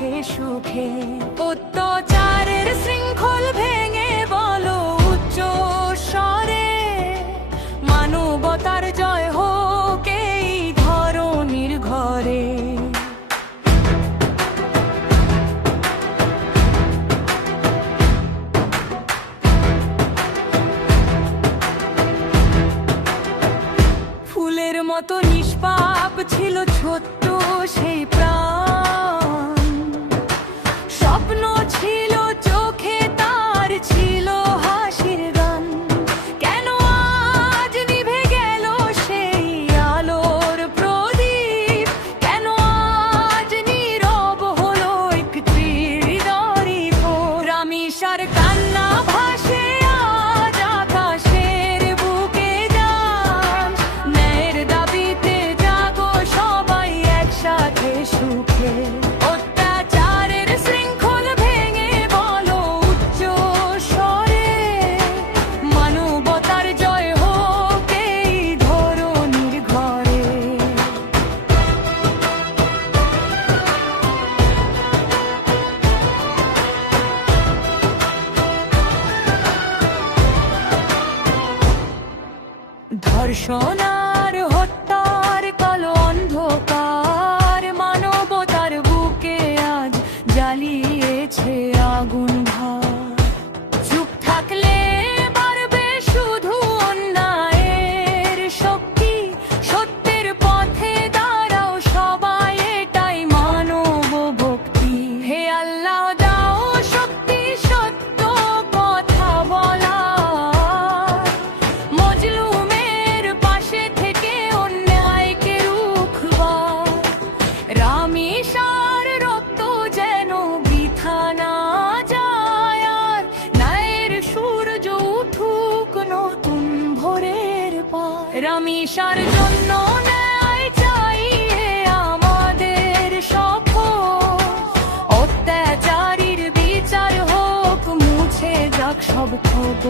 সুখে সুখে। অত্যাচারের শৃঙ্খল ভেঙে বলো উচ্চ স্বরে, মানবতার জয় হোক এই ধরনীর ঘরে। ফুলের মতো নিষ্পাপ ছিল ছোট্ট সেই প্রাণ, স্বপ্ন ছিল চোখে তার ছিল হাসির গান। কেন আজ নিভে গেল সেই আলোর প্রদীপ, কেন আজ নীরব হলো একটি হৃদয় ভোর। রামিসার কান্না ভাসে আজ আকাশের বুকে যান, ন্যায়ের দাবিতে জাগো সবাই একসাথে সুখে। অত্যাচারের শৃঙ্খল ভেঙে বলো উচ্চ স্বরে, মানবতার জয় হোক এই ধরনীর ঘরে। ধর্ষণ আর হত্যার কালো অন্ধকার মানবতার বুকে আজ জ্বালিয়েছে আগুন ভার। চুপ থাকলে বাড়বে শুধু অন্যায়ের শক্তি, সত্যের পথে দাঁড়াও সবাই এটাই মানব ভক্তি। হে আল্লাহ দাও শক্তি সত্য কথা বলার, মজলুমের পাশে থেকে অন্যায়কে রুখবার। রামিসার রক্ত যেন বৃথা না যায়, আর ন্যায়ের সূর্য উঠুক নতুন ভোরের পার। রামিসার জন্য ন্যায় চাই এ আমাদের শপথ, অত্যাচারীর বিচার হোক মুছে যাক সব ক্ষোভ।